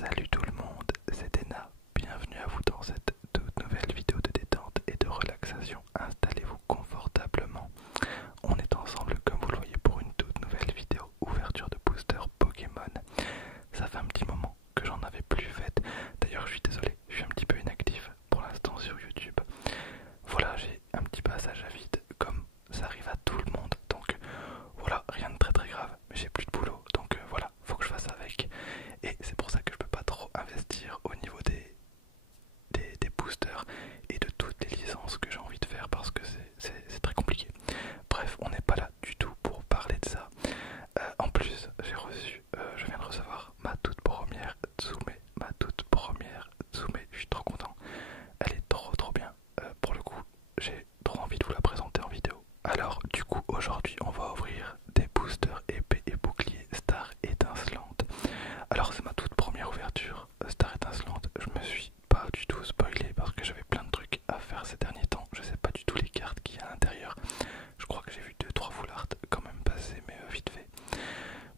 Salut tout le monde, c'est Ena. Bienvenue à vous dans cette toute nouvelle vidéo de détente et de relaxation. Installez-vous confortablement. On est ensemble, comme vous le voyez, pour une toute nouvelle vidéo ouverture de booster Pokémon. Ça fait un petit moment que j'en avais plus fait. D'ailleurs, je suis désolé, je suis un petit peu inactif pour l'instant sur YouTube. Voilà, j'ai un petit passage à vide, comme ça arrive à tout le monde. Donc voilà, rien de très grave, mais j'ai plus de boulot. Donc voilà, faut que je fasse avec. Et c'est pour ça que je peux pas trop investir au niveau des boosters et de toutes les licences que j'ai envie de faire parce que c'est très compliqué. Bref, on n'est pas là du tout pour parler de ça. En plus, je viens de recevoir ma toute première Tsume. Je suis trop content. Elle est trop bien. Pour le coup, j'ai trop envie de vous la présenter en vidéo. Alors, du coup, aujourd'hui, on va ouvrir des boosters épée et bouclier Star étincelante. Alors, c'est ma toute première ouverture Star étincelante. Je me suis pas du tout spoilé parce que j'avais plein de trucs à faire ces derniers temps. Je sais pas du tout les cartes qu'il y a à l'intérieur. Je crois que j'ai vu 2-3 full art quand même passer, mais vite fait.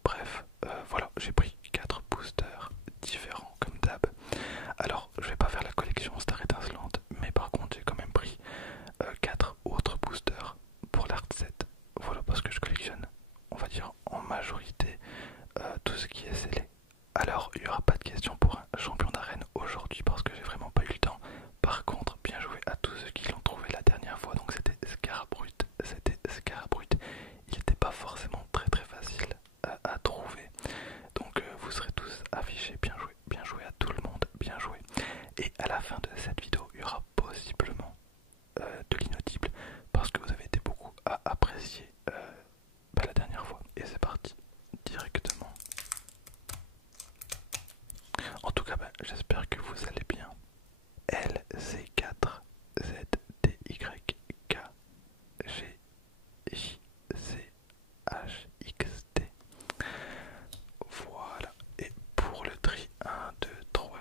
Bref, voilà, j'ai pris 4 boosters différents comme d'hab. Alors, je vais pas faire la collection Star étincelante, mais par contre, j'ai quand même pris 4 autres boosters pour l'art set. Voilà, parce que je collectionne, on va dire en majorité, tout ce qui est scellé. Alors, il n'y aura pas de question pour un champion d'arène aujourd'hui parce que j'ai vraiment pas eu le temps. Par contre, bien joué à tous ceux qui l'ont trouvé la dernière fois. Donc, c'était Scarbrut. Il n'était pas forcément très facile à trouver. Donc, vous serez tous affichés. Bien joué à tout le monde. Bien joué. Et à la fin de cette vidéo, il y aura possiblement de l'inaudible parce que vous avez été beaucoup à apprécier la dernière fois. Et c'est parti directement. En tout cas, j'espère que vous allez bien. LC4ZDY KGJCHXT. Voilà. Et pour le tri, 1, 2, 3,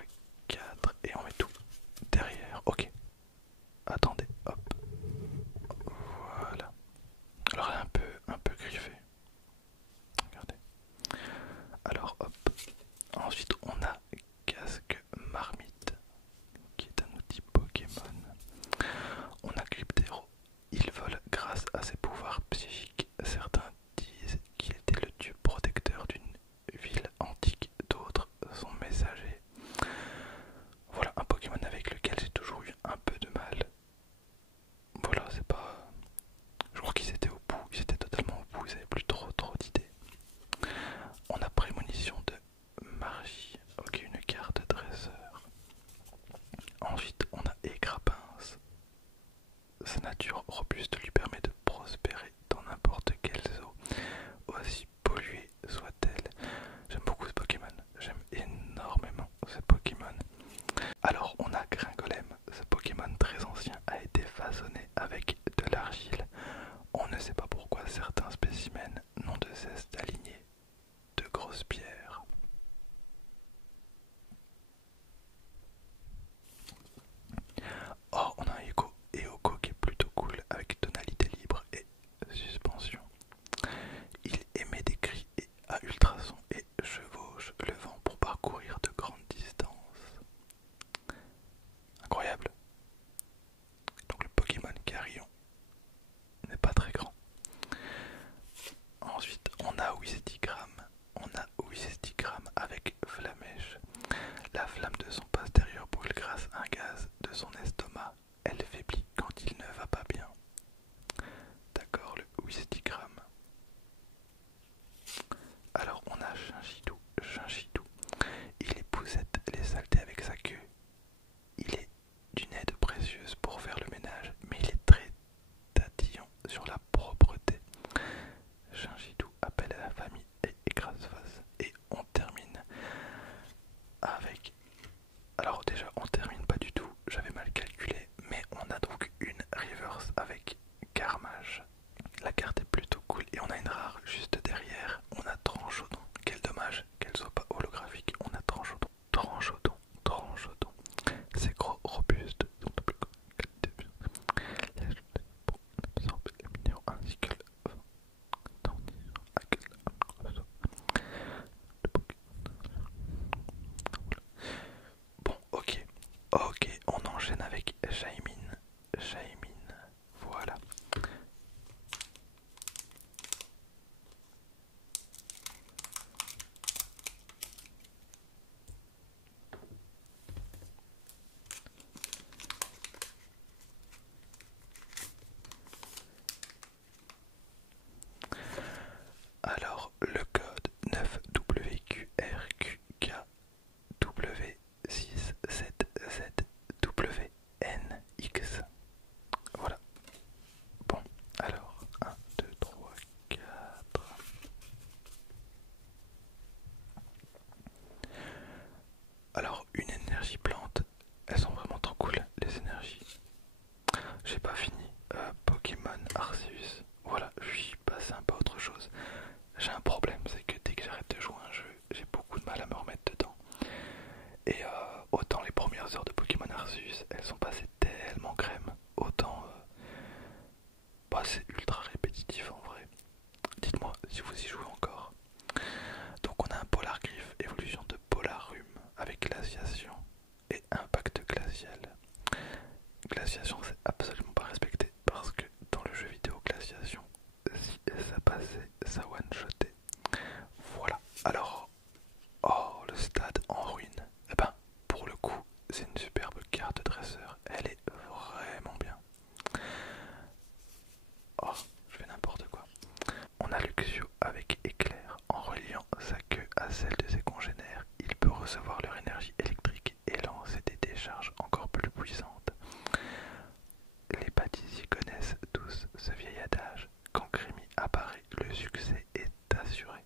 4. Et on met tout derrière. Ok. Attendez. Hop. Voilà. Alors elle est un peu griffée. Regardez. Alors hop. Ensuite on a casque marmite qui est un outil Pokémon. On a Cryptero. Il vole grâce à ses pouvoirs psychiques. Certains disent qu'il était le dieu protecteur d'une ville antique, d'autres son messager. Voilà un Pokémon avec lequel j'ai toujours eu un peu de mal. Voilà, c'est pas... Je crois qu'ils étaient au bout, ils étaient totalement au bout, ils avaient plus trop d'idées. On a prémonition glaciation c'est absolument pas respecté parce que dans le jeu vidéo glaciation, si ça passait, ça one-shotait. Voilà. Alors, oh, le stade en ruine. Eh ben, pour le coup, c'est une superbe carte de dresseur. Elle est vraiment bien. Oh, je fais n'importe quoi. On a Luxio avec éclair. En reliant sa queue à celle de ses congénères, il peut recevoir leur énergie électrique et lancer des décharges encore plus puissantes. Les pâtissiers connaissent tous ce vieil adage. Quand Crémy apparaît, le succès est assuré.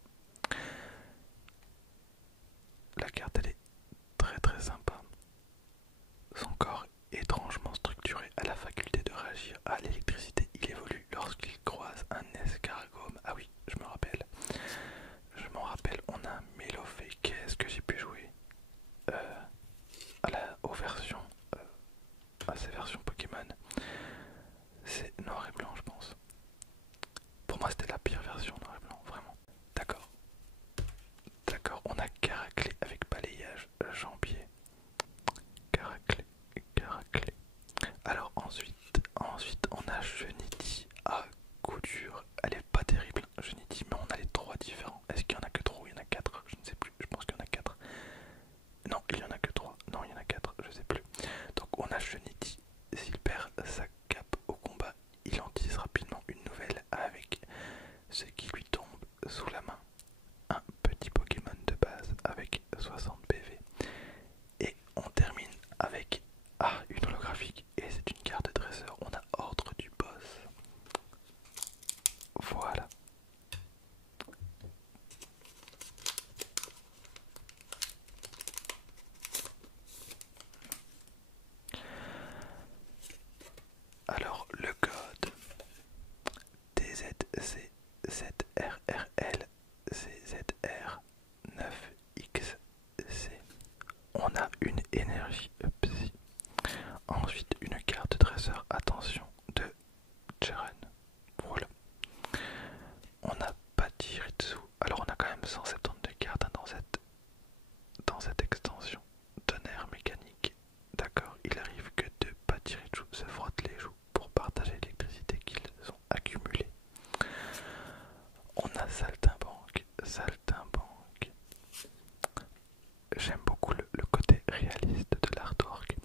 La carte elle est très très sympa. Son corps étrangement structuré a la faculté de réagir à l'électricité. Il évolue lorsqu'il croise un escargome. Ah oui, je me rappelle. Je m'en rappelle, on a un Mélofée. Qu'est-ce que j'ai pu jouer aux versions, à ces versions Pokémon. C'est noir et blanc, je pense. Pour moi, c'était la pire version noir et blanc, vraiment. D'accord. D'accord, on a Caraclé avec balayage jambier. Caraclé, Caraclé. Alors ensuite on a Geniti à coup dur. Elle est pas terrible, Geniti, mais on a les trois différents. Est-ce qu'il y en a que 3 ou il y en a 4? Je ne sais plus, je pense qu'il y en a 4. Non, il y en a que 3. Non, il y en a 4, je sais plus. Donc on a Geniti. S'il perd sa cape au combat, il en tisse rapidement une nouvelle avec ce qui lui tombe sous la main. Un petit Pokémon de base avec 60 PV. Et on termine avec une holographique et c'est une carte de dresseur. On a Ordre du Boss. Voilà. Alors le code TZC7RRL CZR 9XC. On a une énergie psy. Ensuite une carte de dresseur, attention, de Jeren. Voilà. On a Pachirisu. Alors on a quand même 172 cartes dans cette extension. Tonnerre mécanique. D'accord, il arrive que deux Pachirisu se frottent les joues pour partager l'électricité qu'ils ont accumulée. On a Saltimbanque. Saltimbanque. J'aime beaucoup le côté réaliste de l'artwork.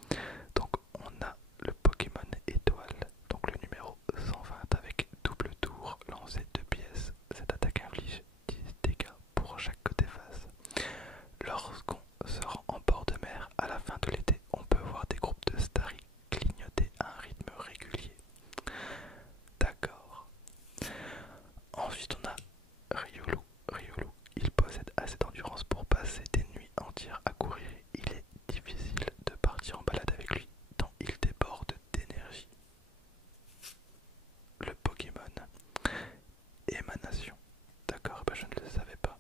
Donc on a le Pokémon étoile, donc le numéro 120 avec double tour, lancé 2 pièces. Cette attaque inflige 10 dégâts pour chaque côté face. Lorsqu'on se rend en bord de mer à la fin de l'été, on peut voir des groupes de Starry clignoter à un rythme régulier. D'accord. Ensuite on a Riolu. Riolu, il possède assez d'endurance pour passer des nuits entières à courir. Il est difficile de partir en balade avec lui tant il déborde d'énergie. Le Pokémon Émanation. D'accord, je ne le savais pas.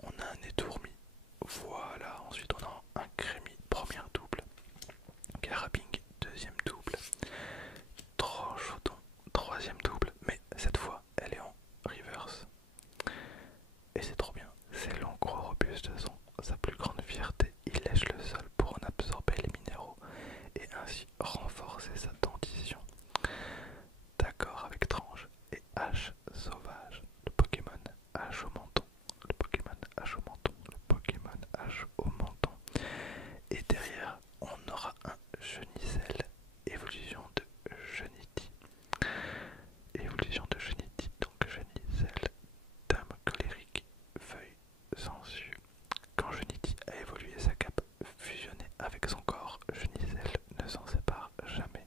On a un Étourmi. Voilà, ensuite on a un Crémy, première double. Carabing, deuxième double. Tranchodon, troisième double. Mais cette fois, elle est en reverse. Et c'est trop bien. C'est long, gros, robuste son. Sa plus grande fierté, il lèche le sol pour en absorber les minéraux et ainsi renforcer sa dentition. D'accord avec Tranche et Hache sauvage. Le Pokémon Hache au menton. Le Pokémon Hache au menton. Le Pokémon Hache au menton. Et derrière, on aura un Genicel. Évolution de Geniti. Évolution de Geniti. Donc Genicel. Dame colérique. Feuille sangsue. Quand Geniti a évolué, sa cape fusionnée avec son corps, Genicel ne s'en sépare jamais.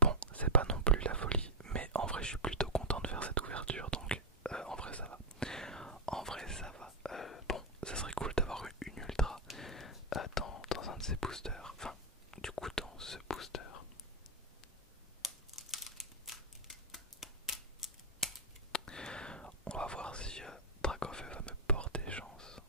Bon, c'est pas non plus la folie, mais en vrai je suis plutôt content de faire cette ouverture, donc en vrai ça va. En vrai ça va. Bon, ça serait cool d'avoir une ultra dans un de ces boosters. Enfin, du coup dans ce booster. On va voir si Dracofeu va me porter chance.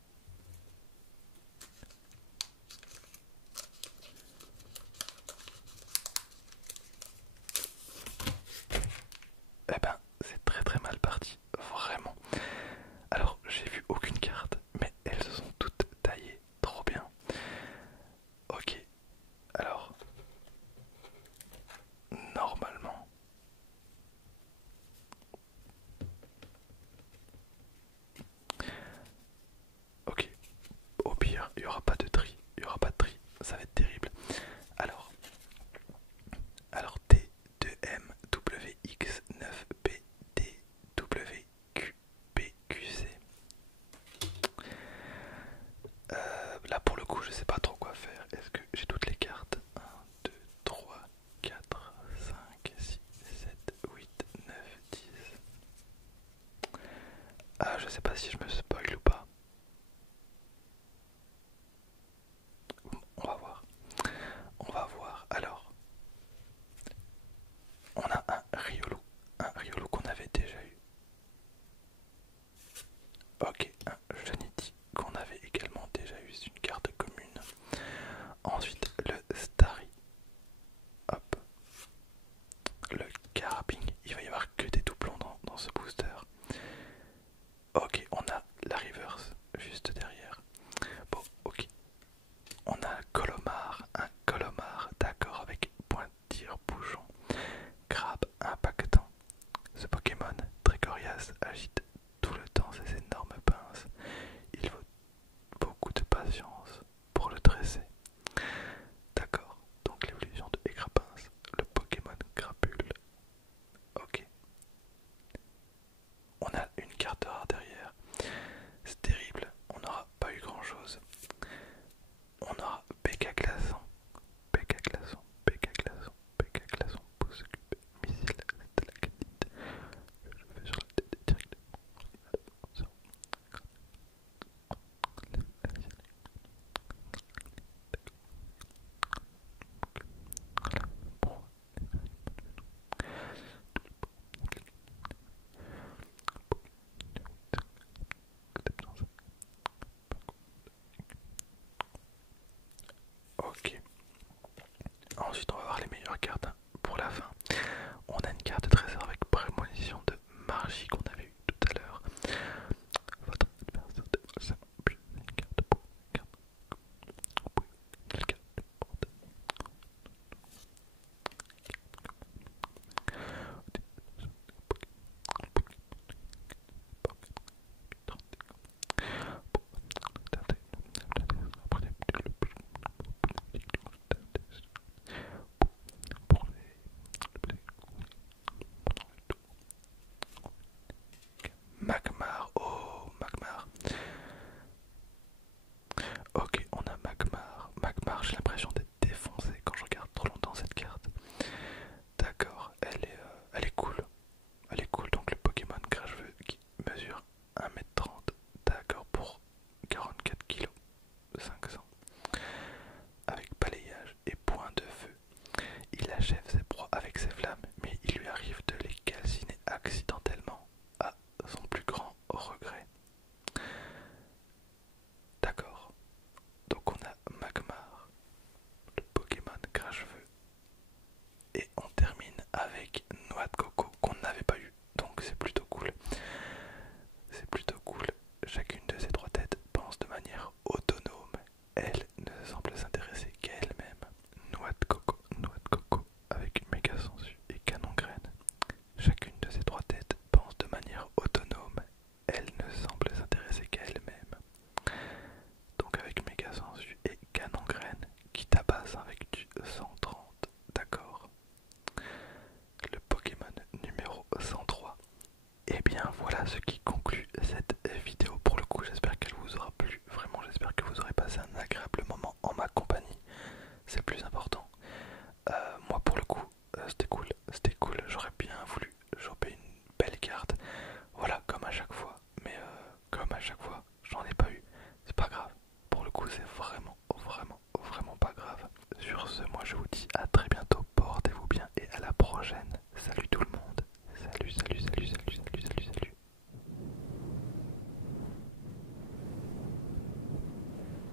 donc avec méga sensu et canon graine qui tabasse avec